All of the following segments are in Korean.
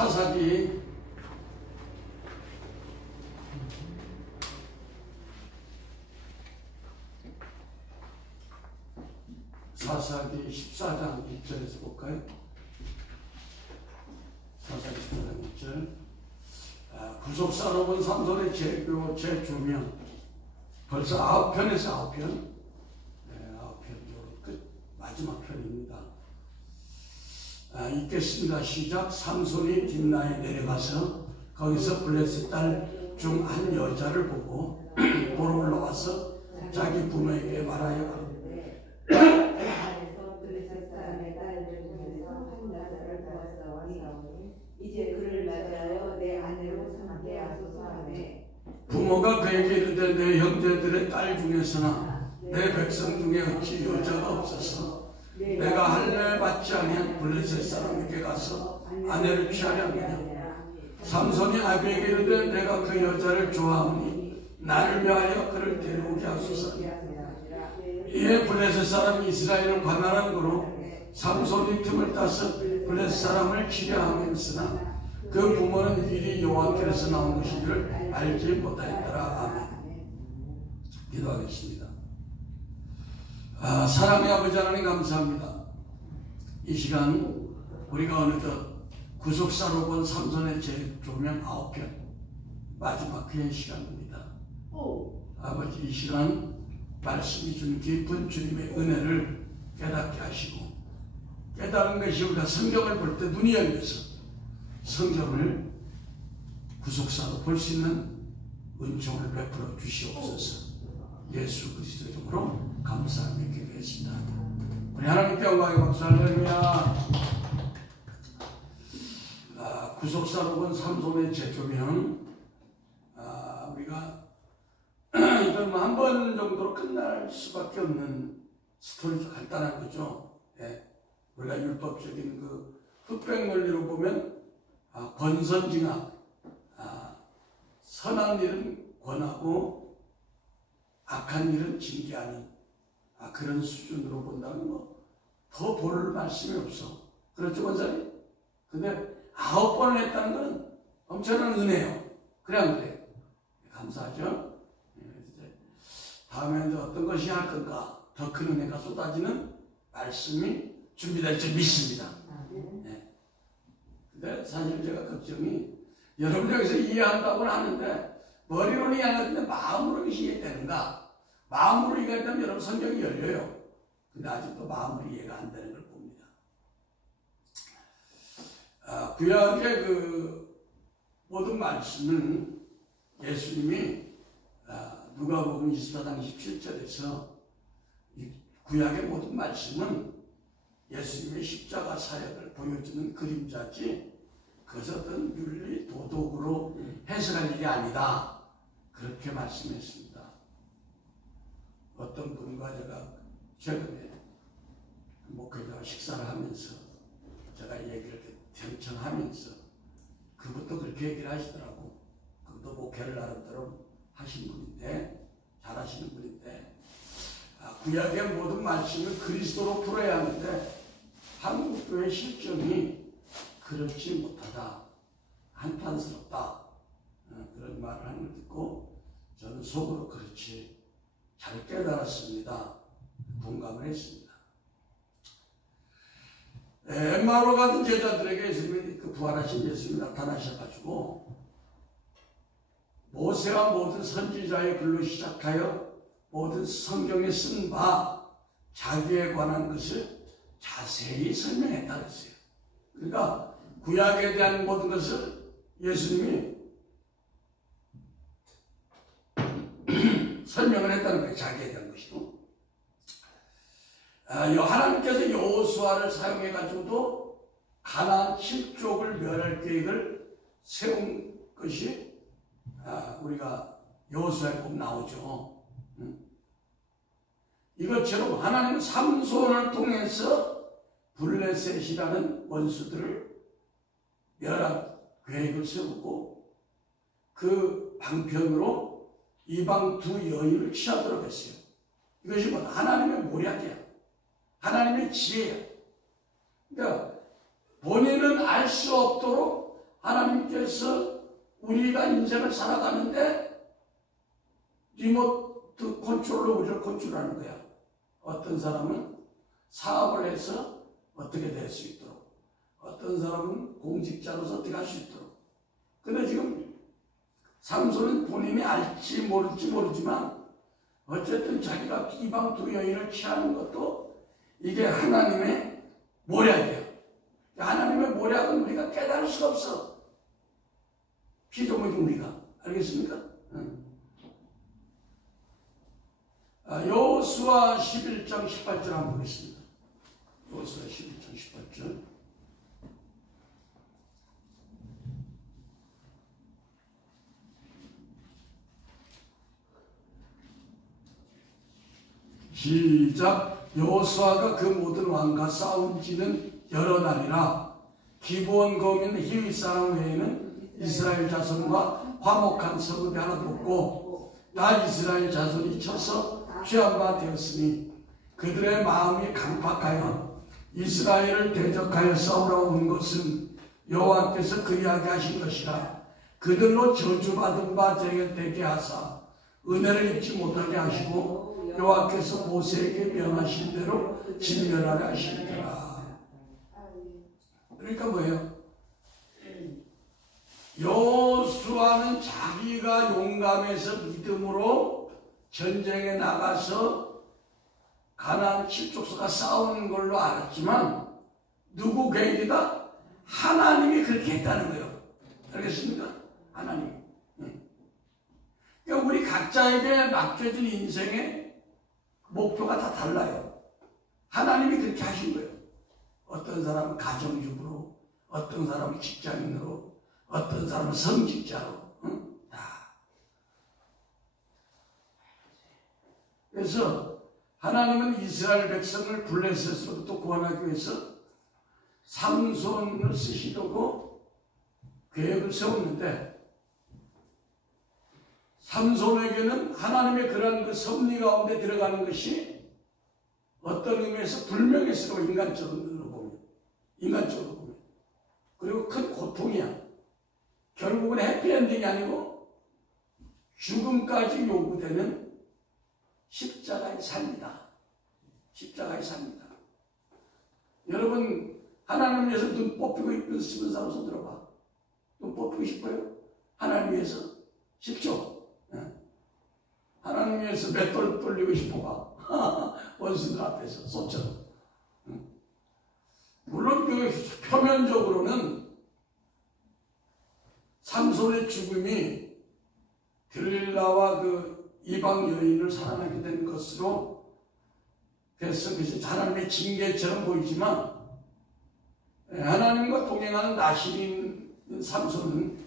사사기 14장 1절에서 볼까요? 사사기 14장 1절. 구속사로본 삼손의 제교, 제조명. 벌써 9편에서 9편. 네, 9편. 끝. 마지막 편입니다. 읽겠습니다. 시작. 삼손이 딥나에 내려가서 거기서 블레셋 딸 중 한 여자를 보고 보러 올라와서 자기 부모에게 말하여 이제 그를 맞이하여 내 아내로 삼게 하소서 하매 부모가 그에게 이르되 내 형제들의 딸 중에서나 내 백성 중에 어찌 여자가 없어서 내가 할례 받지 아니한 블레셋 사람에게 가서 아내를 취하려느냐. 삼손이 아비에게 이르되 내가 그 여자를 좋아하오니 나를 위하여 그를 데려오게 하소서. 이에 블레셋 사람이 이스라엘을 관할한 거로 삼손이 틈을 따서 블레셋 사람을 치려하면서나 그 부모는 일이 여호와께로서 나온 것인지를 알지 못하였더라. 아멘. 기도하겠습니다. 사랑의 아버지 하나님 감사합니다. 이 시간 우리가 어느덧 구속사로 본 삼손의 제조명 9편 마지막 회의 시간입니다. 아버지 이 시간 말씀이 준 깊은 주님의 은혜를 깨닫게 하시고 깨달은 것이 우리가 성경을 볼 때 눈이 열려서 성경을 구속사로 볼 수 있는 은총을 베풀어 주시옵소서. 예수 그리스도 이름으로 감사하며 기도했습니다. 우리 하나님께 영광의 박수. 할렐루야. 구속사로 본 삼손의 제조명, 우리가 이건 한 번 정도로 끝날 수밖에 없는 스토리죠. 간단한 거죠. 예. 우리가 율법적인 그 흑백 논리로 보면 권선징악, 선한 일은 권하고 악한 일은 징계하는 그런 수준으로 본다면 뭐 더 볼 말씀이 없어. 그렇죠, 원사님? 근데 9번을 했다는 것은 엄청난 은혜예요. 그래 안 그래요? 감사하죠? 다음에 이제 어떤 것이 할 건가 더 큰 은혜가 쏟아지는 말씀이 준비될 줄 믿습니다. 네. 근데 사실 제가 걱정이 여러분 여기서 이해한다고는 하는데 머리로는 이해하는데 마음으로 이해되는가? 마음으로 이해하면 여러분 성경이 열려요. 근데 아직도 마음으로 이해가 안 되는 걸 봅니다. 구약의 그 모든 말씀은 예수님이 누가복음 24장 27절에서 구약의 모든 말씀은 예수님의 십자가 사역을 보여주는 그림자지 그것을 어떤 윤리, 도덕으로 해석할 일이 아니다. 그렇게 말씀했습니다. 어떤 분과 제가 최근에 목회자와 식사를 하면서 제가 얘기를 경청하면서 그것도 그렇게 얘기를 하시더라고. 그것도 목회를 나름대로 하신 분인데, 잘하시는 분인데, 구약의 모든 말씀을 그리스도로 풀어야 하는데 한국교회 실정이 그렇지 못하다, 한탄스럽다, 그런 말을 하는 걸 듣고 저는 속으로 그렇지 잘 깨달았습니다. 동감을 했습니다. 엠마오로 가던 제자들에게 예수님이 그 부활하신 예수님이 나타나셔가지고 모세와 모든 선지자의 글로 시작하여 모든 성경에 쓴 바 자기에 관한 것을 자세히 설명했다 그랬어요. 그러니까 구약에 대한 모든 것을 예수님이 설명을 했다는 거예요. 자기에 대한 것이고. 하나님께서 여호수아를 사용해가지고도 가나안 7족을 멸할 계획을 세운 것이 우리가 여호수아에 보면 나오죠. 이것처럼 하나님은 삼손을 통해서 블레셋이라는 원수들을 멸할 계획을 세우고 그 방편으로 이방 두 여인을 취하도록 했어요. 이것이 뭐다? 하나님의 모략이야. 하나님의 지혜야. 그러니까 본인은 알 수 없도록 하나님께서 우리가 인생을 살아가는데 리모트 컨트롤로 우리를 컨트롤하는 거야. 어떤 사람은 사업을 해서 어떻게 될 수 있도록, 어떤 사람은 공직자로서 어떻게 할 수 있도록. 근데 지금 삼손은 본인이 알지 모를지 모르지만 어쨌든 자기가 이방 두 여인을 취하는 것도 이게 하나님의 모략이야. 하나님의 모략은 우리가 깨달을 수가 없어. 피조물인 우리가. 알겠습니까? 여호수아 11장 18절 한번 보겠습니다. 여호수아 11장 18절. 시작. 여호수아가 그 모든 왕과 싸운 지는 여러 날이라 기브온 거민 히윗 사람 외에는 이스라엘 자손과 화목한 성읍이 하나도 없고 다 이스라엘 자손이 쳐서 취한 바 되었으니 그들의 마음이 강팍하여 이스라엘을 대적하여 싸우러 온 것은 여호와께서 그리하게 하신 것이라. 그들로 저주받은 바 되게 하사 은혜를 입지 못하게 하시고 여호와께서 모세에게 명하신 대로 진멸하게 하시니라. 그러니까 뭐예요? 여호수아는 자기가 용감해서 믿음으로 전쟁에 나가서 가나안 7족속과 싸우는 걸로 알았지만 누구 계획이다? 하나님이 그렇게 했다는 거예요. 알겠습니까? 하나님. 그러니까 우리 각자에게 맡겨진 인생의 목표가 다 달라요. 하나님이 그렇게 하신 거예요. 어떤 사람은 가정주부로, 어떤 사람은 직장인으로, 어떤 사람은 성직자로, 다. 그래서 하나님은 이스라엘 백성을 블레셋으로부터 구원하기 위해서 삼손을 쓰시려고 계획을 세웠는데 삼손에게는 하나님의 그런 그 섭리 가운데 들어가는 것이 어떤 의미에서 불명예스러워. 인간적으로 보면 그리고 큰 고통이야. 결국은 해피엔딩이 아니고 죽음까지 요구되는 십자가의 삶이다. 십자가의 삶이다. 여러분 하나님 위해서 눈 뽑히고 싶은 사람 손 들어봐. 눈 뽑히고 싶어요? 하나님 위해서? 쉽죠? 하나님 위해서 맷돌 돌리고 싶어봐. 원수들 앞에서 소처럼. 물론 그 표면적으로는 삼손의 죽음이 들릴라와 그 이방 여인을 사랑하게 된 것으로 그래서 그것이 하나님의 징계처럼 보이지만 하나님과 동행하는 나실인 삼손은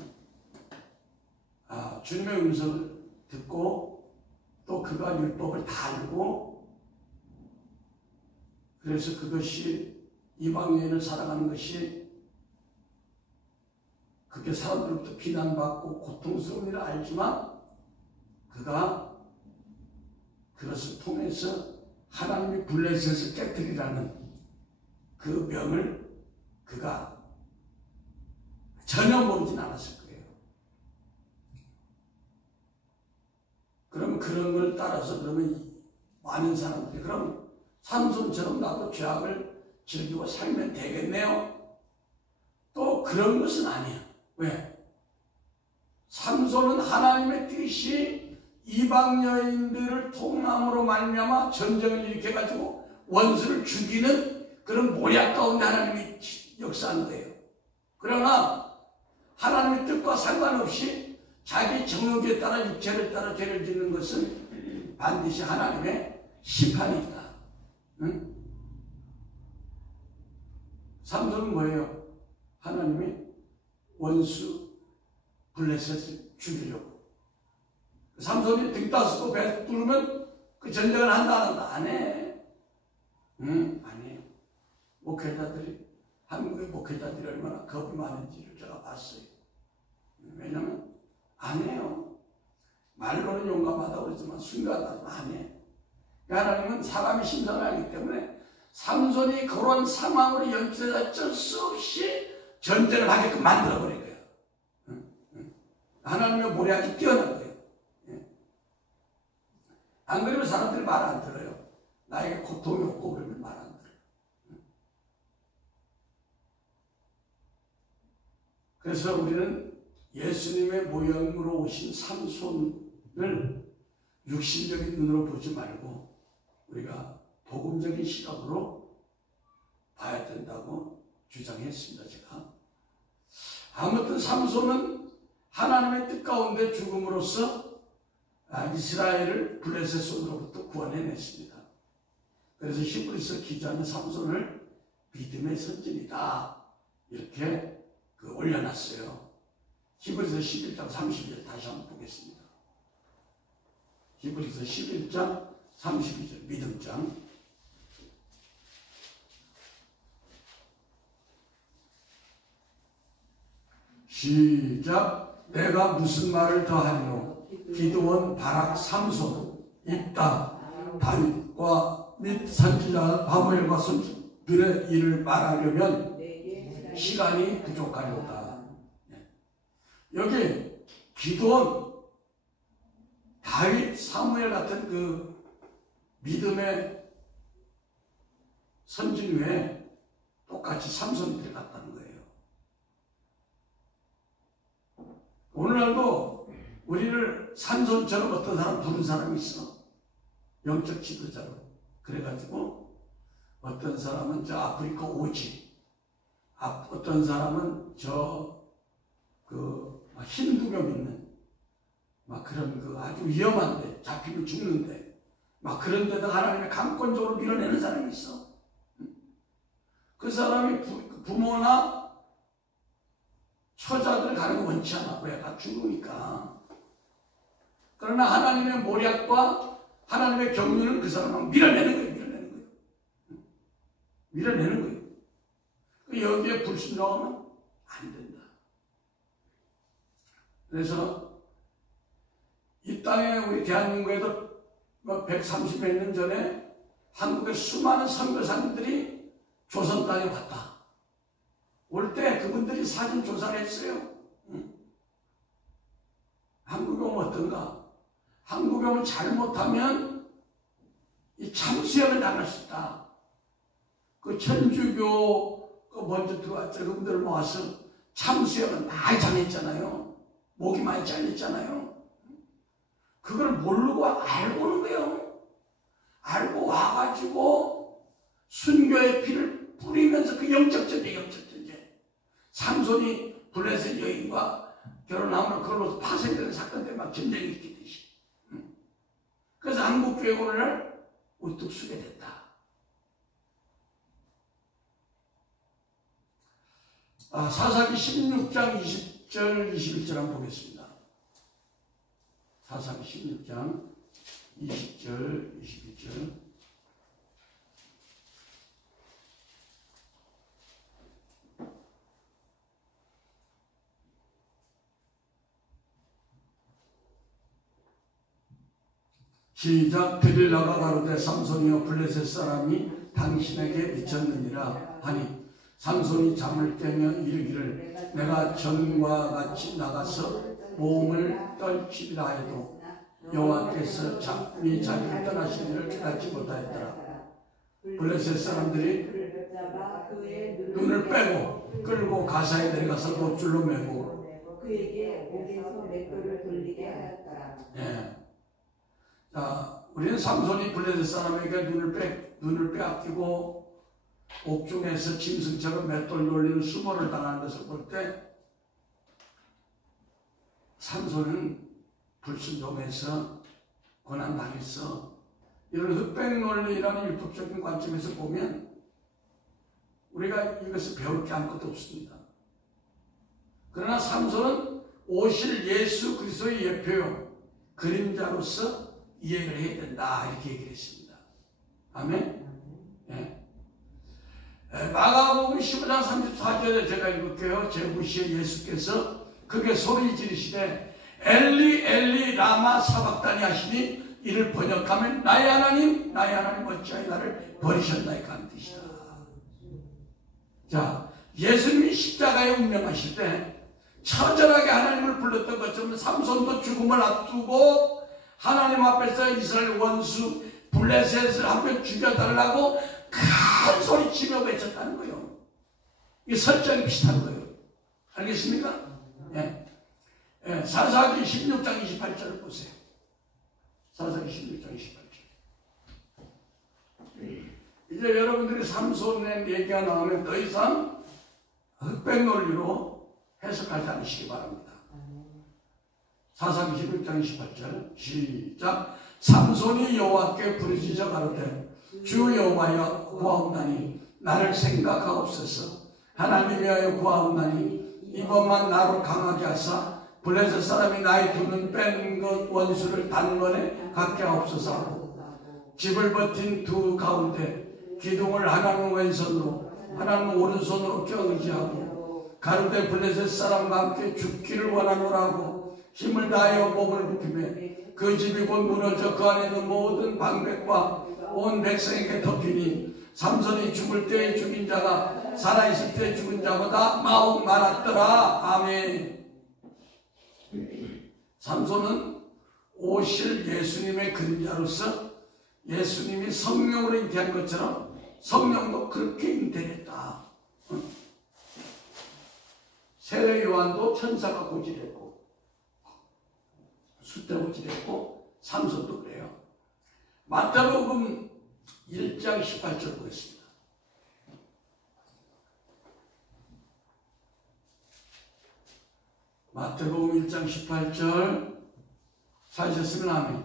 주님의 음성을 듣고 또 그가 율법을 다 알고 그래서 그것이 이방 여인을 사랑하는 것이 그게 사람들로부터 비난받고 고통스러운 일을 알지만 그가 그것을 통해서 하나님이 블레셋을 깨뜨리라는 그 명을 그가 전혀 모르진 않았을 거예요. 그러면 그런 걸 따라서 그러면 많은 사람들이 그럼 삼손처럼 나도 죄악을 즐기고 살면 되겠네요. 또 그런 것은 아니야. 왜? 삼손은 하나님의 뜻이 이방 여인들을 통함으로 말미암아 전쟁을 일으켜가지고 원수를 죽이는 그런 모략 가운데 하나님이 역사한 거예요. 그러나 하나님의 뜻과 상관없이 자기 정욕에 따라 육체를 따라 죄를 짓는 것은 반드시 하나님의 심판이 있다. 응? 삼손은 뭐예요? 하나님이 원수 블레셋을 죽이려고. 삼손이 등 따스고 배 뚫으면 그 전쟁을 한다 안 한다? 안 해. 응? 아니에요. 목회자들이 한국의 목회자들이 얼마나 겁이 많은지를 제가 봤어요. 왜냐면 안 해요. 말로는 용감하다고 그러지만 순간적으로 안 해. 하나님은 사람의 심성을 알기 때문에 삼손이 그런 상황으로 연출해서 어쩔 수 없이 전쟁을 하게끔 만들어버린 거예요. 하나님의 모략이 뛰어난 거예요. 예. 안 그러면 사람들이 말 안 들어요. 나에게 고통이 없고 그러면 말 안 들어요. 그래서 우리는 예수님의 모형으로 오신 삼손을 육신적인 눈으로 보지 말고 우리가 복음적인 시각으로 봐야 된다고 주장했습니다. 제가 아무튼 삼손은 하나님의 뜻 가운데 죽음으로써 이스라엘을 블레셋 손으로부터 구원해냈습니다. 그래서 히브리서 기자는 삼손을 믿음의 선진이다 이렇게 올려놨어요. 히브리서 11장 32절 다시 한번 보겠습니다. 히브리서 11장 32절 믿음장. 시작. 내가 무슨 말을 더하리요. 기드온, 바락, 삼손, 입다, 다윗과 및 선지자 바무엘과 선지들의 일을 말하려면 시간이 부족하려다. 여기 기드온, 다윗, 사무엘 같은 그 믿음의 선진 외에 똑같이 삼손이 들어갔다는 거예요. 오늘날도 우리를 삼손처럼 어떤 사람 부른 사람이 있어. 영적 지도자로. 그래가지고 어떤 사람은 저 아프리카 오지, 어떤 사람은 힌두교 믿는 막 그런 그 아주 위험한데 잡히면 죽는데 막 그런 데다 하나님의 강권적으로 밀어내는 사람이 있어. 그 사람이 부모나 처자들을 가는 거 원치 않아. 왜? 다 죽으니까. 그러나 하나님의 모략과 하나님의 경륜은 그 사람을 밀어내는 거예요. 밀어내는 거예요. 여기에 불순종하면 안 된다. 그래서 이 땅에 우리 대한민국에도 130몇 년 전에 한국의 수많은 선교사님들이 조선 땅에 왔다. 올 때 그분들이 사진 조사를 했어요. 한국에 오면 어떤가? 한국에 오면 잘못하면 이 참수형을 당할 수 있다. 그 천주교 먼저 들어왔죠. 그분들을 모아서 참수형을 많이 당했잖아요. 목이 많이 잘렸잖아요. 그걸 모르고 알고 오는 거예요. 알고 와가지고 순교의 피를 뿌리면서 그 영적 전쟁. 삼손이 블레셋 여인과 결혼하면 그걸로 파생되는 사건 때문에 막 전쟁이 일으키듯이. 그래서 한국교회가 오늘날 우뚝 서게 됐다. 사사기 16장 20절 21절 한번 보겠습니다. 사사기 16장 20절 21절. 시작. 데릴라가 가로되 삼손이여 블레셋 사람이 당신에게 미쳤느니라 하니 삼손이 잠을 깨며 이르기를 내가 전과 같이 나가서 모험을 떨치리라 해도 여호와께서 잠이 자기를 떠나신 일을 깨닫지 못하였더라. 블레셋 사람들이 눈을 빼고 끌고 가사에 내려가서 노줄로 매고 그에게 옥에서 맷돌을 돌리게 하였더라. 예. 자, 우리는 삼손이 블레셋 사람에게 눈을 빼앗기고 옥중에서 짐승처럼 맷돌 돌리는 수모를 당하는 것을 볼 때 삼손은 불순종해서 고난당했어. 이런 흑백 논리라는 율법적인 관점에서 보면 우리가 이것을 배울 게 아무것도 없습니다. 그러나 삼손은 오실 예수 그리스도의 예표요 그림자로서 이해를 해야 된다 이렇게 얘기를 했습니다. 아멘. 예. 마가복음 15장 34절에 제가 읽을게요. 제부시에 예수께서 크게 소리 지르시되 엘리 엘리 라마 사박다니 하시니 이를 번역하면 나의 하나님 어찌하여 나를 버리셨나이까 하는 뜻이다. 자, 예수님이 십자가에 운명하실 때 처절하게 하나님을 불렀던 것처럼 삼손도 죽음을 앞두고 하나님 앞에서 이스라엘 원수 블레셋을 한번 죽여달라고 큰 소리치며 외쳤다는 거예요. 이 설정이 비슷한 거예요. 알겠습니까? 예. 예. 사사기 16장 28절을 보세요. 사사기 16장 28절. 이제 여러분들이 삼손의 얘기가 나오면 더 이상 흑백 논리로 해석하지 않으시기 바랍니다. 사사기 16장 28절 시작. 삼손이 여호와께 부르짖어 가로되 주 여호와여 구하옵나니 나를 생각하옵소서. 하나님이 하여 구하옵나니 이번만 나로 강하게 하사 블레셋 사람이 나의 두 눈 뺀 것 원수를 단번에 갖게 하옵소서 하고 집을 버틴 두 가운데 기둥을 하나는 왼손으로 하나는 오른손으로 껴 의지하고 가로되 블레셋 사람과 함께 죽기를 원하노라고 힘을 다하여 몸을 굽히며 그 집이 곧 무너져 그 안에 있는 모든 방백과 온 백성에게 덮이니 삼손이 죽을 때에 죽인 자가 살아있을 때에 죽은 자보다 마음 많았더라. 아멘. 삼손은 오실 예수님의 그림자로서 예수님이 성령으로 잉태한 것처럼 성령도 그렇게 잉태했다. 세례 요한도 천사가 고질했고 숫대 고질했고 삼손도 그래요. 마태복음 1장 18절 보겠습니다. 마태복음 1장 18절 찾으셨으면 아멘.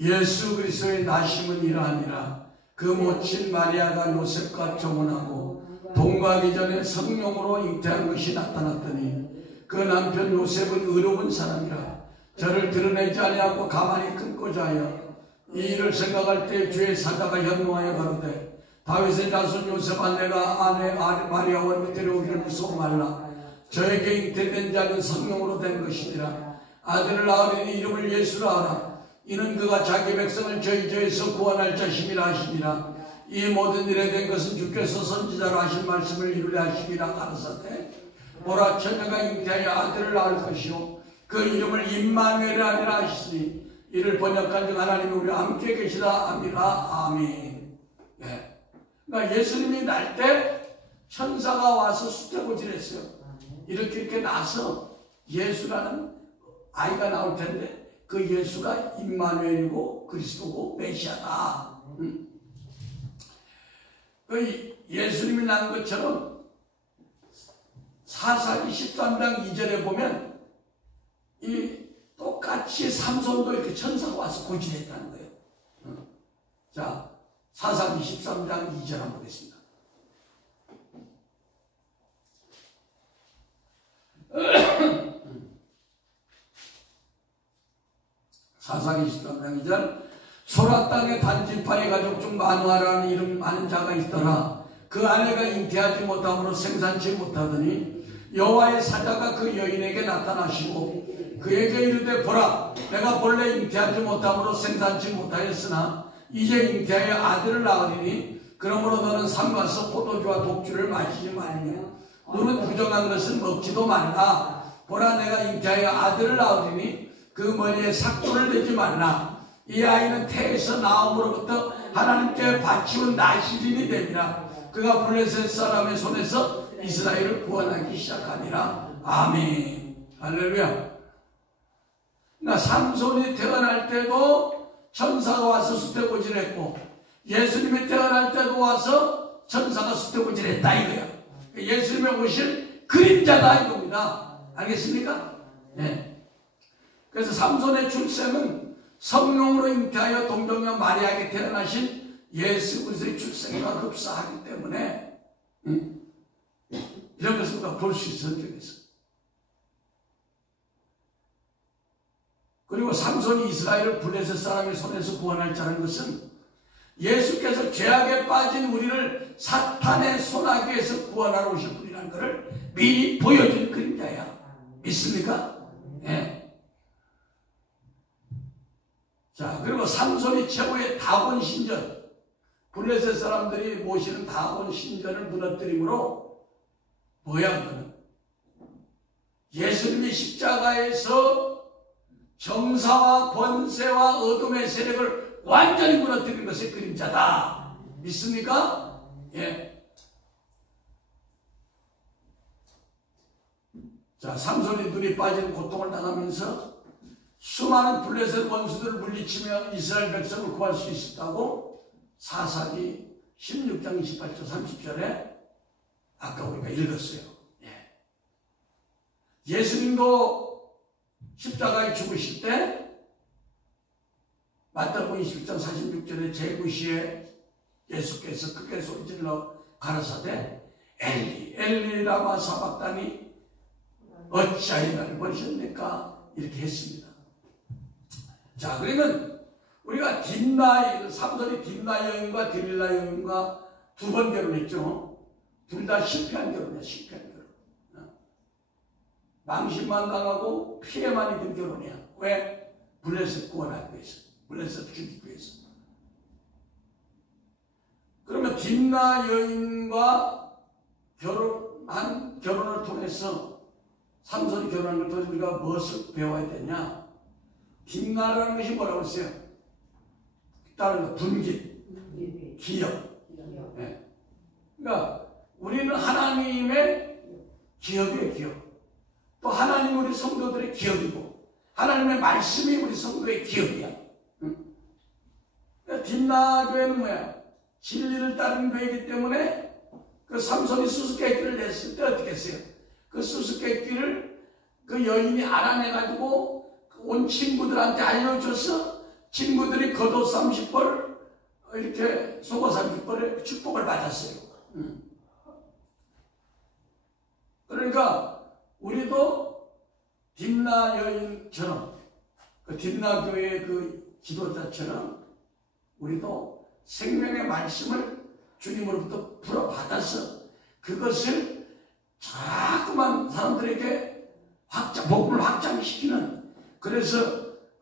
예수 그리스도의 나심은 이러하니라. 그 모친 마리아가 요셉과 정혼하고 동거하기 전에 성령으로 잉태한 것이 나타났더니 그 남편 요셉은 의로운 사람이라 저를 드러내지 아니하고 가만히 끊고자 하여 이 일을 생각할 때 주의 사자가 현몽하여 가로되 다윗의 자손 요셉아 내가 아내 마리아와 데려오기를 무서워 말라. 저에게 잉태된 자는 성령으로 된 것이니라. 아들을 낳으리니 이름을 예수라 하라. 이는 그가 자기 백성을 저희 죄에서 구원할 자심이라 하시니라. 이 모든 일에 된 것은 주께서 선지자로 하신 말씀을 이루려 하시니라 가라사대 보라 처녀가 잉태하여 아들을 낳을 것이요 그 이름을 임마누엘이라 하니라 하시니 이를 번역한 즉 하나님이 우리와 함께 계시다 아미라. 아멘. 예. 그러니까 예수님이 날 때 천사가 와서 수태고질했어요. 이렇게 나서 예수라는 아이가 나올 텐데 그 예수가 임마누엘이고 그리스도고 메시아다. 예수님이 난 것처럼 사사기 13장 2절에 보면 이 똑같이 삼손도 이렇게 천사가 와서 고질했다는 거예요. 자, 사사기 13장 2절 한번 보겠습니다. 사사기 13장 2절 소라 땅의 단지파의 가족 중 마누아라는 이름 많은 자가 있더라. 그 아내가 잉태하지 못함으로 생산치 못하더니 여호와의 사자가 그 여인에게 나타나시고 그에게 이르되 보라 내가 본래 잉태하지 못함으로 생산치 못하였으나 이제 잉태하여 아들을 낳으리니 그러므로 너는 삼가서 포도주와 독주를 마시지 말며 너는 부정한 것은 먹지도 말라. 보라 내가 잉태하여 아들을 낳으리니 그 머리에 삭도를 내지 말라. 이 아이는 태에서 나옴으로부터 하나님께 바치운 나시린이 되니라. 그가 블레셋 사람의 손에서 이스라엘을 구원하기 시작하니라. 아멘. 할렐루야. 그러니까 삼손이 태어날 때도 천사가 와서 수태고질했고 예수님이 태어날 때도 와서 천사가 수태고질했다 이거야. 예수님의 오실 그림자다 이겁니다. 알겠습니까? 네. 그래서 삼손의 출생은 성령으로 잉태하여 동정녀 마리아에게 태어나신 예수 그리스도의 출생과 흡사하기 때문에 이런 것을 우리가 볼 수 있어요. 성경에서. 그리고 삼손이 이스라엘을 블레셋 사람의 손에서 구원할 자는 것은 예수께서 죄악에 빠진 우리를 사탄의 손아귀에서 구원하러 오실 분이라는 것을 미리 보여준 그림자야. 믿습니까? 네. 자, 그리고 삼손이 최고의 다곤 신전, 블레셋 사람들이 모시는 다곤 신전을 무너뜨림으로 뭐야 그거는? 예수님이 십자가에서 정사와 권세와 어둠의 세력을 완전히 무너뜨린 것의 그림자다. 믿습니까? 예. 자, 삼손이 눈이 빠지는 고통을 당하면서 수많은 블레셋 원수들을 물리치며 이스라엘 백성을 구할 수 있었다고 사사기 16장 28절 30절에 아까 우리가 읽었어요. 예. 예수님도 십자가에 죽으실 때 마태복음 21장 46절에 제9시에 예수께서 크게 소리질러 가라사대 엘리 엘리 라마 사박다니 어찌하여 나를 버리셨습니까? 이렇게 했습니다. 자, 그러면 우리가 삼손이 딥나 여인과 들릴라 여인과 두 번 결혼했죠. 둘 다 실패한 결혼이야. 실패한 결혼. 망신만 당하고 피해만 입은 결혼이야. 왜? 블레셋 구원하기 위해서. 블레셋 죽이기 위해서. 그러면 딥나 여인과 결혼을 통해서 삼손이 결혼한 걸 통해서 우리가 무엇을 배워야 되냐? 딥나라는 것이 뭐라고 했어요? 다른 거 분깃, 기업. 네. 그러니까 우리는 하나님의 기업이에요. 기업. 또 하나님은 우리 성도들의 기업이고 하나님의 말씀이 우리 성도의 기업이야. 그러니까 딥나 교회는 뭐야? 진리를 따르는 교회이기 때문에 그 삼손이 수수께끼를 냈을 때 어떻게 했어요? 그 수수께끼를 그 여인이 알아내가지고 온 친구들한테 알려줘서 친구들이 겉옷 30벌 이렇게 속옷 30벌의 축복을 받았어요. 그러니까 우리도 딥나 여인처럼 그 딥나 교회의 그 지도자처럼 우리도 생명의 말씀을 주님으로부터 불어받아서 그것을 자꾸만 사람들에게 복음을 확장시키는, 그래서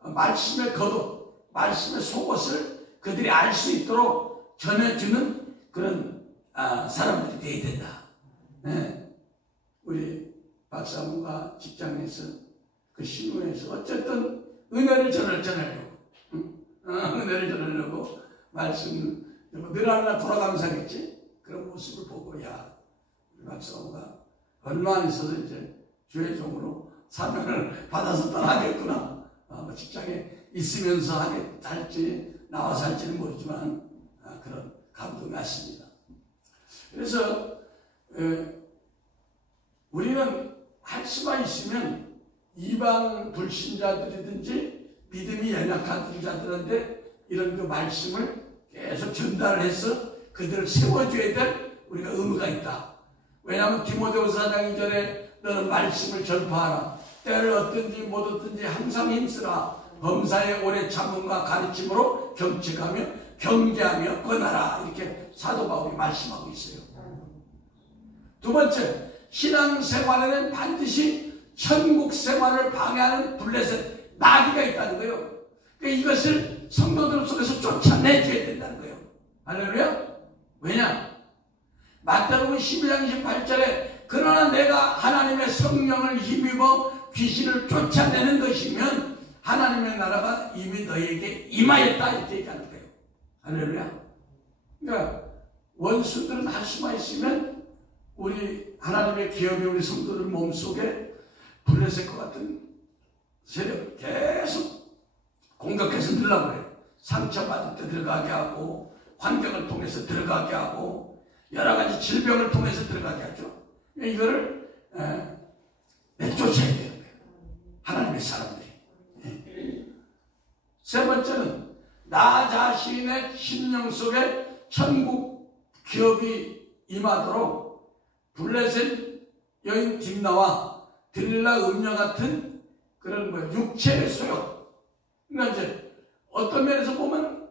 말씀의 겉옷, 말씀의 속옷을 그들이 알 수 있도록 전해주는 그런 사람들이 되어야 된다. 네. 우리 박사모가 직장에서 그 신우에서 어쨌든 은혜를 전하려고 은혜를 전하려고 말씀 늘 하나 돌아가면서 하겠지. 그런 모습을 보고 야, 우리 박사모가 얼마 안 있어서 이제 주의 종으로 사명을 받아서 떠나겠구나. 직장에 있으면서 할지 나와서 할지는 모르지만 그런 감동이 왔습니다. 그래서 우리는 할 수만 있으면 이방 불신자들이든지 믿음이 연약한 자들한테 이런 그 말씀을 계속 전달을 해서 그들을 세워줘야 될 우리가 의무가 있다. 왜냐하면 디모데후서 4장 2절에 너는 말씀을 전파하라. 때를 얻든지 못 얻든지 항상 힘쓰라. 범사의 오래 참음과 가르침으로 경책하며 경계하며 권하라. 이렇게 사도 바울이 말씀하고 있어요. 두 번째, 신앙생활에는 반드시 천국 생활을 방해하는 블레셋 마귀가 있다는 거예요. 그러니까 이것을 성도들 속에서 쫓아내줘야 된다는 거예요. 할렐루야? 왜냐? 마태복음 12장 28절에 그러나 내가 하나님의 성령을 힘입어 귀신을 쫓아내는 것이면 하나님의 나라가 이미 너에게 임하였다 이렇게 얘기하는 거예요. 할렐루야? 그러니까 원수들은 할 수만 있으면 우리 하나님의 기업이 우리 성도들 몸속에 블레셋과 같은 세력을 계속 공격해서 늘려버려요. 상처받을 때 들어가게 하고 환경을 통해서 들어가게 하고 여러 가지 질병을 통해서 들어가게 하죠. 이거를 내쫓아야 되는 거예요. 하나님의 사람들이. 세 번째는 나 자신의 심령 속에 천국 기업이 임하도록 블레셋 여인 딥나와 들릴라 음녀 같은 그런 육체의 소욕. 그러니까 이제 어떤 면에서 보면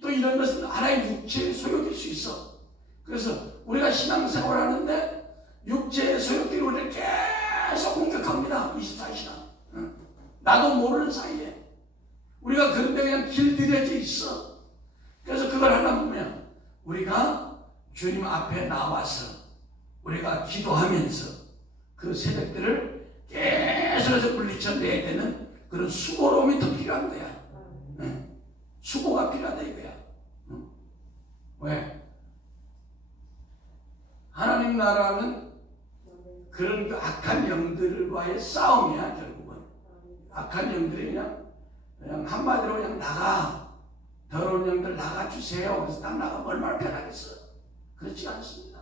또 이런 것은 하나의 육체의 소욕일 수 있어. 그래서 우리가 신앙생활 하는데 육체의 소욕들이 우리를 계속 공격합니다. 24시간. 나도 모르는 사이에. 우리가 그런데 그냥 길들여져 있어. 그래서 그걸 하나 보면 우리가 주님 앞에 나와서 우리가 기도하면서 그 세력들을 계속 떨쳐내야 되는 그런 수고로움이 더 필요한 거야. 네. 수고가 필요하다 이거야. 왜? 하나님 나라는 그런 악한 영들과의 싸움이야. 결국은 악한 영들이 그냥 한마디로 그냥 나가, 더러운 영들 나가주세요. 그래서 딱 나가면 얼마나 편하겠어. 그렇지 않습니다.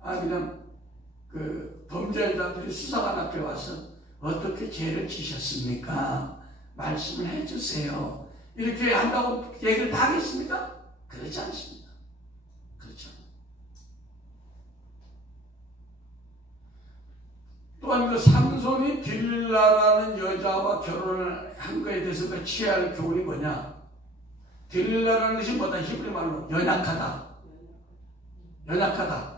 그냥 그 범죄자들이 수사관 앞에 와서 어떻게 죄를 지셨습니까? 말씀을 해주세요. 이렇게 한다고 얘기를 다 하겠습니까? 그렇지 않습니다. 그렇죠. 또한 그 삼손이 딜라라는 여자와 결혼을 한 거에 대해서 그 취해야 할 교훈이 뭐냐? 딜라라는 것이 뭐다? 히브리 말로 연약하다. 연약하다.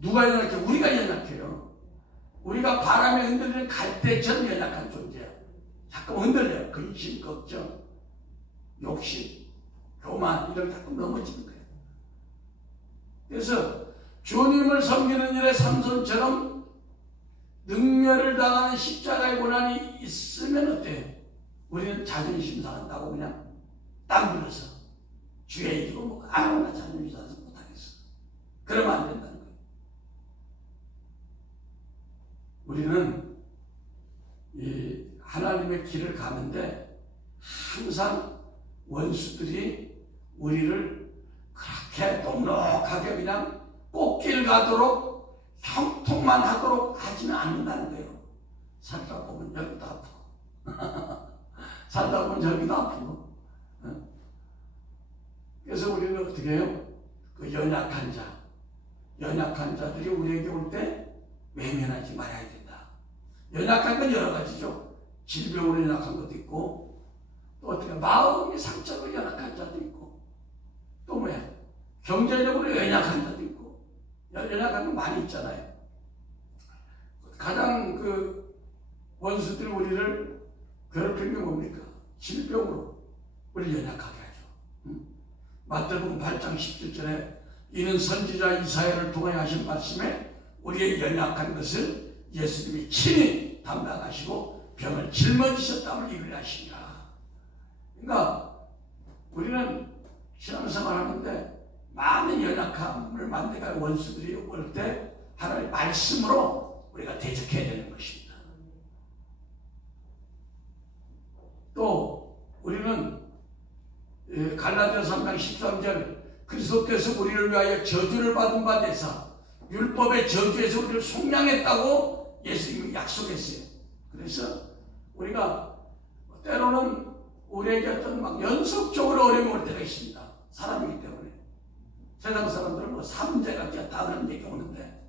누가 연약해? 우리가 연약해요. 우리가 바람에 흔들리는 갈대처럼 연약한 존재야. 자꾸 흔들려요. 근심, 걱정, 욕심, 교만 이런 게 자꾸 넘어지는 거예요. 그래서 주님을 섬기는 일에 삼손처럼 능멸을 당하는 십자가의 고난이 있으면 어때? 우리는 자존심 상한다고 그냥 땀 흘려서 주의 일이고 뭐 아무나 자존심 상해서 못하겠어. 그러면 안 된다는 거예요. 우리는 이 하나님의 길을 가는데 항상 원수들이 우리를 그렇게 넉넉하게 그냥 꽃길 가도록 형통만 하도록 하지는 않는다는 거예요. 살다 보면 여기도 아프고 살다 보면 저기도 아프고. 그래서 우리는 어떻게 해요? 그 연약한 자들이 우리에게 올 때 외면하지 말아야 된다. 연약한 건 여러 가지죠. 질병으로 연약한 것도 있고, 또 어떻게 마음의 상처로 연약한 자도 있고, 또 뭐야? 경제적으로 연약한 자도 있고, 연약한 건 많이 있잖아요. 가장 그 원수들이 우리를 괴롭히는 게 뭡니까? 질병으로 우리를 연약하게 하죠. 마태복음 8장 17절에 이는 선지자 이사야를 통하여 하신 말씀에 우리의 연약한 것을 예수님이 친히 담당하시고 병을 짊어지셨다고 이르려 하시니라. 그러니까 우리는 신앙생활 하는데 많은 연약함을 만들어가 원수들이 올 때 하나님의 말씀으로 우리가 대적해야 되는 것입니다. 또 우리는 갈라디아서 3장 13절 그리스도께서 우리를 위하여 저주를 받은 바 되사 율법의 저주에서 우리를 속량했다고 예수님이 약속했어요. 그래서 우리가 때로는 우리에게 어떤 막 연속적으로 어려움이 올 때가 있습니다. 사람이기 때문에. 세상 사람들은 뭐 삼재가 꼈다 그런 얘기 오는데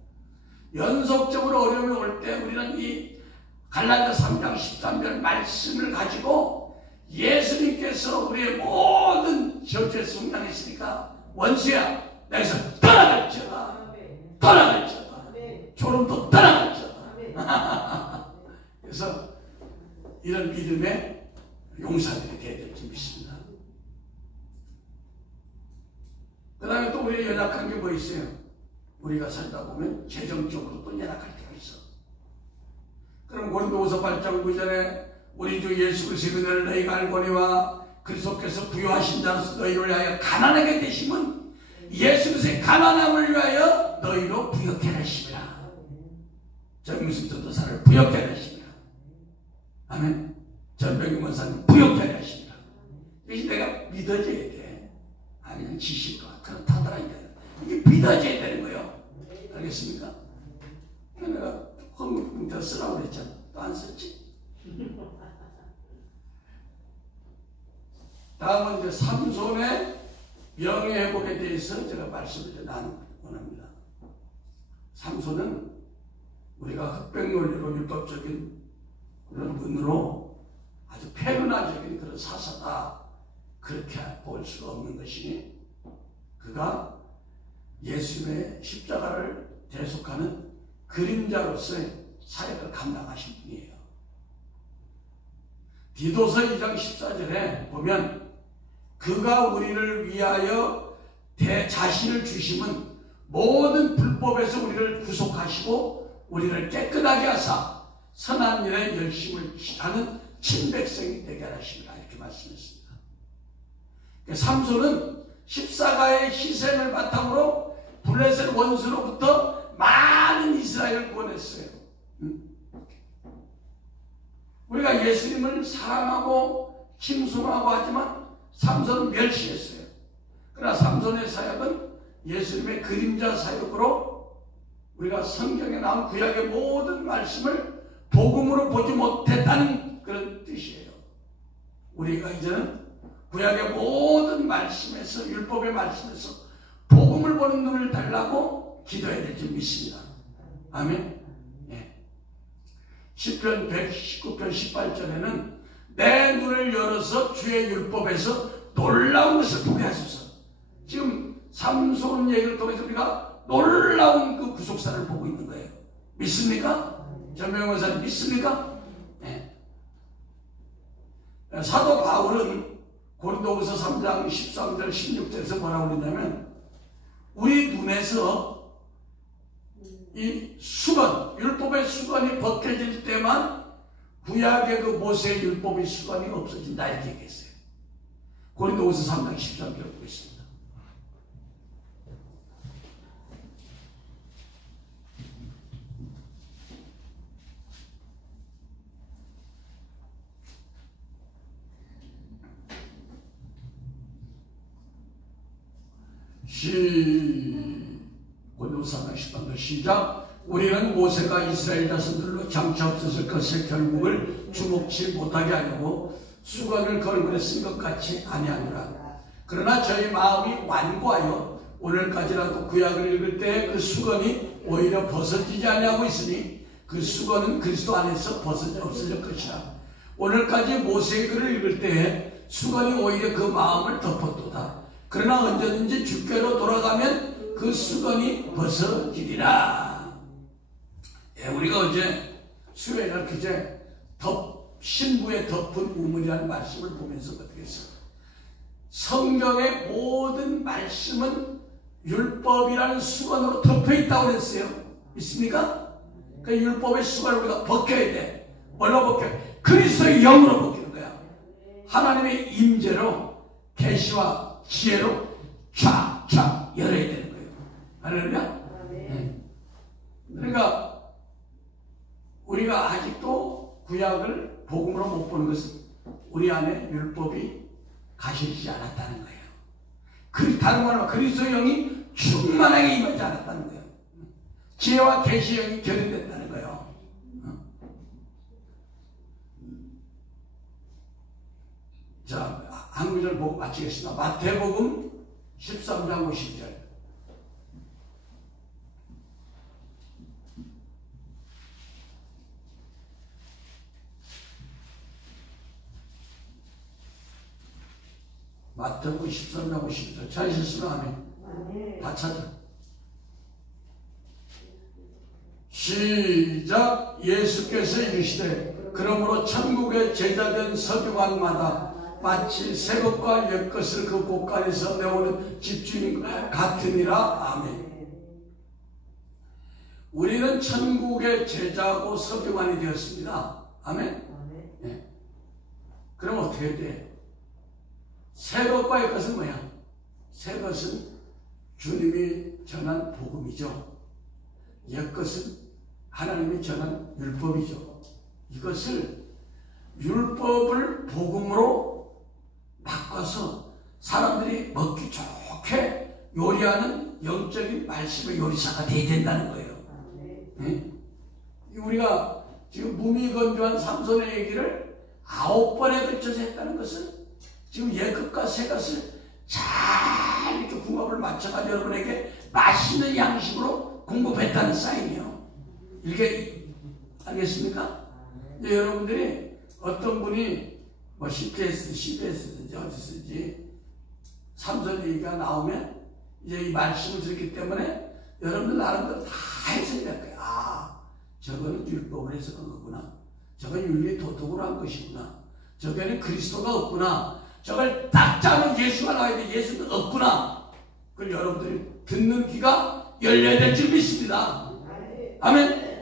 연속적으로 어려움이 올 때 우리는 이 갈라디아 3장 13절 말씀을 가지고 예수님께서 우리의 모든 저주에서 속량했으니까 원수야 내게서 떠나갈지어다. 떠나갈지어다. 졸음도 떠나갈지어다. 그래서 이런 믿음의 용사들이 되어야 될 줄 믿습니다. 그 다음에 또 우리의 연약한 게 뭐 있어요? 우리가 살다 보면 재정적으로 또 연약할 때가 있어. 그럼 고린도후서 8장 9절에 우리 주 예수 그리스도의 은혜를 너희가 알거니와 그리스도께서 부요하신 자로서 너희를 위하여 가난하게 되심은 예수 그리스도의 가난함을 위하여 너희로 부욕케 하심이라. 정무신 전도사를 부욕케 하심이라. 아멘. 전병희 원사님 부욕케 하심이라. 이것이 내가 믿어져야 돼. 아니면 지식과 그렇다더라니까. 이게 믿어져야 되는 거예요. 알겠습니까? 내가 헌금 더 쓰라고 그랬잖아. 또 안 썼지? 다음은 이제 삼손의 명예회복에 대해서 제가 말씀을 나누기 원합니다. 삼손은 우리가 흑백 논리로 율법적인 그런 문으로 아주 페르나적인 그런 사사다 그렇게 볼 수가 없는 것이 그가 예수님의 십자가를 대속하는 그림자로서의 사역을 감당하신 분이에요. 디도서 2장 14절에 보면 그가 우리를 위하여 자신을 주심은 모든 불법에서 우리를 구속하시고 우리를 깨끗하게 하사 선한 일에 열심을 하는 친백성이 되게 하시리라 이렇게 말씀했습니다. 삼손은 십사가의 희생을 바탕으로 블레셋 원수로부터 많은 이스라엘을 구원했어요. 우리가 예수님을 사랑하고 칭송하고 하지만 삼손은 멸시했어요. 그러나 삼손의 사역은 예수님의 그림자 사역으로 우리가 성경에 나온 구약의 모든 말씀을 복음으로 보지 못했다는 그런 뜻이에요. 우리가 이제는 구약의 모든 말씀에서 율법의 말씀에서 복음을 보는 눈을 달라고 기도해야 될 줄 믿습니다. 아멘. 시편 119편 18절에는 내 눈을 열어서 주의 율법에서 놀라운 것을 보게 하소서. 지금 삼손 얘기를 통해서 우리가 놀라운 그 구속사를 보고 있는 거예요. 믿습니까? 전명원사님 믿습니까? 네. 사도 바울은 고린도후서 3장 13절 16절에서 뭐라고 그랬냐면 우리 눈에서 이 수건, 율법의 수건이 벗겨질 때만 구약의 그 모세의 율법의 수건이 없어진다 이렇게 얘기했어요. 고린도후서 3장 13절 보고 있습니다. 고린도후서 3장 13절 시작. 우리는 모세가 이스라엘 자손들로 장차 없었을 것의 결국을 주목치 못하게 하려고 수건을 걸음에 쓴 것 같이 아니하노라. 그러나 저희 마음이 완고하여 오늘까지라도 구약을 읽을 때 그 수건이 오히려 벗어지지 아니하고 있으니 그 수건은 그리스도 안에서 없어질 것이라. 오늘까지 모세의 글을 읽을 때 수건이 오히려 그 마음을 덮었도다. 그러나 언제든지 주께로 돌아가면 그 수건이 벗어지리라. 우리가 어제 수요일날 그제 신부의 덮은 우물이라는 말씀을 보면서 어떻게 했어요? 성경의 모든 말씀은 율법이라는 수건으로 덮여 있다고 그랬어요. 믿습니까? 그 율법의 수건을 우리가 벗겨야 돼. 뭘로 벗겨? 그리스도의 영으로 벗기는 거야. 하나님의 임재로 계시와 지혜로 쫙쫙 열어야 되는 거예요. 할렐루야? 네. 그러니까 우리가 아직도 구약을 복음으로 못 보는 것은 우리 안에 율법이 가시지 않았다는 거예요. 다른 말로 그리스도의 영이 충만하게 임하지 않았다는 거예요. 지혜와 계시의 영이 결여됐다는 거예요. 자, 한 구절 보고 마치겠습니다. 마태복음 13장 50절. 마태복음 13장 50절. 찾으셨으면 아멘. 다 찾아. 시작. 예수께서 이르시되 그러므로 천국의 제자된 서기관마다 마치 새 것과 옛 것을 그 곳간에서 내오는 집주인 같으니라. 아멘. 우리는 천국의 제자고 서기관이 되었습니다. 아멘. 네. 그럼 어떻게 돼? 새 것과 옛 것은 뭐야? 새 것은 주님이 전한 복음이죠. 옛 것은 하나님이 전한 율법이죠. 이것을 율법을 복음으로 바꿔서 사람들이 먹기 좋게 요리하는 영적인 말씀의 요리사가 되어야 된다는 거예요. 네? 우리가 지금 무미건조한 삼손의 얘기를 9번에 걸쳐서 했다는 것은 지금 옛것과 새것을 잘 이렇게 궁합을 맞춰가지고 여러분에게 맛있는 양식으로 공급했다는 사인이에요. 이렇게 알겠습니까? 여러분들이 어떤 분이 뭐 CBS든지 어디서든지 삼손 얘기가 나오면 이제 이 말씀을 듣기 때문에 여러분들 나름대로 다 해석할 거예요. 아, 저거는 율법을 해석한 거구나. 저건 윤리 도덕으로 한 것이구나. 저거는 그리스도가 없구나. 저걸 딱 짜면 예수가 나와야 돼. 예수는 없구나. 그걸 여러분들이 듣는 귀가 열려야 될 줄 믿습니다. 아멘.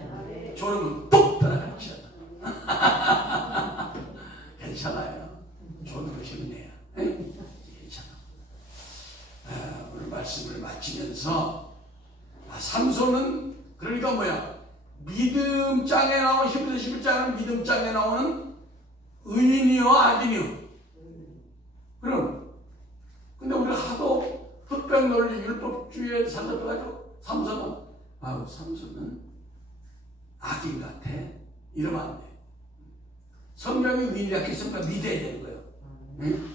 졸으면 뚝 떠나가죠. 괜찮아요. 존으로 힘내요. 괜찮아. 오늘 말씀을 마치면서 삼손은 그러니까 뭐야? 믿음장에 나오는 히브리서 11장은 믿음장에 나오는 의인이요 악인이요. 그럼 근데 우리가 하도 흑백 논리 율법주의에 살려가지고 삼손은 악인 같아. 이러면 안 돼. 성경이 의인이라고 했으니까 믿어야 되는 거예요. 응?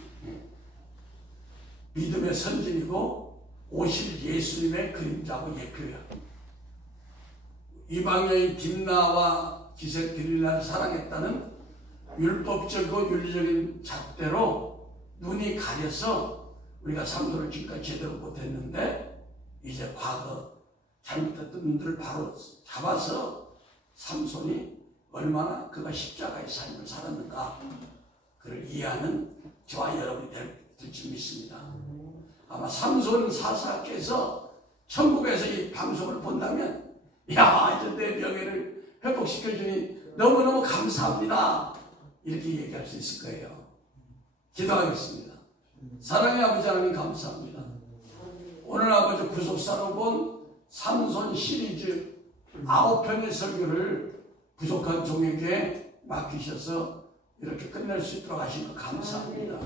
믿음의 선진이고 오실 예수님의 그림자고 예표야. 이방여인 딥나와 기생 드릴라를 사랑했다는 율법적이고 윤리적인 잣대로 눈이 가려서 우리가 삼손을 지금까지 제대로 못했는데 이제 과거 잘못했던 눈들을 바로 잡아서 삼손이 얼마나 그가 십자가의 삶을 살았는가 그를 이해하는 저와 여러분이 될지 믿습니다. 아마 삼손 사사께서 천국에서 이 방송을 본다면 야 이제 내 명예를 회복시켜주니 너무너무 감사합니다 이렇게 얘기할 수 있을 거예요. 기도하겠습니다. 사랑의 아버지 하나님 감사합니다. 오늘 아버지 구속사로 본 삼손 시리즈 9편의 설교를 부족한 종에게 맡기셔서 이렇게 끝낼 수 있도록 하신 것 감사합니다.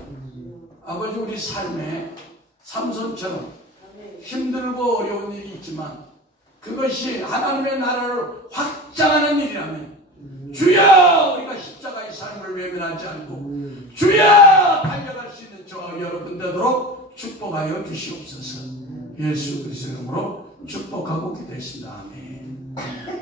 아버지 우리 삶에 삼손처럼 힘들고 어려운 일이 있지만 그것이 하나님의 나라를 확장하는 일이라면 주여 우리가 십자가의 삶을 외면하지 않고 주여 달려갈 수 있는 저와 여러분 되도록 축복하여 주시옵소서. 예수 그리스도의 이름으로 축복하고 기도했습니다. 아멘.